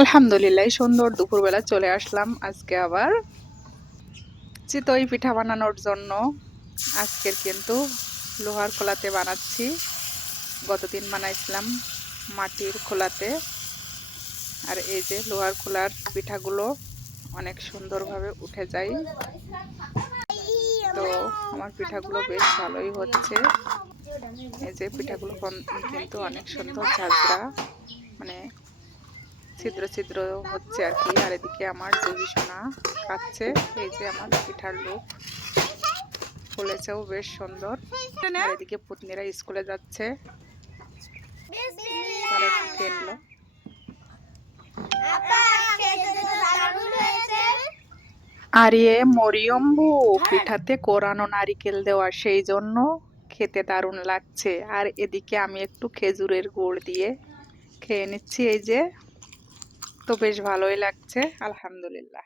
আলহামদুলিল্লাহ, এই সুন্দর দুপুরবেলা চলে আসলাম আজকে আবার চিতই পিঠা বানানোর জন্য। আজকের কিন্তু লোহার খোলাতে বানাচ্ছি। গতদিন বানাইছিলাম মাটির খোলাতে। আর এই যে লোহার খোলার পিঠাগুলো অনেক সুন্দরভাবে উঠে যায়। তো আমার পিঠাগুলো বেশ ভালোই হচ্ছে। এই যে পিঠাগুলো কিন্তু অনেক সুন্দর ঝাঁঝরা, মানে ছিদ্র ছিদ্র হচ্ছে আর কি। আর এদিকে আমার জুহি সোনা খাচ্ছে। এই যে আমার পিঠার লুক ফুলেছেও বেশ সুন্দর। আর এদিকে পুতনিরা স্কুলে যাচ্ছে, তারা একটু খেললো। আর এ মরিয়ম্বু পিঠাতে কোরানো নারিকেল দেওয়া, সেই জন্য খেতে দারুণ লাগছে। আর এদিকে আমি একটু খেজুরের গুড় দিয়ে খেয়ে নিচ্ছি। এই যে, তো বেশ ভালোই লাগছে, আলহামদুলিল্লাহ।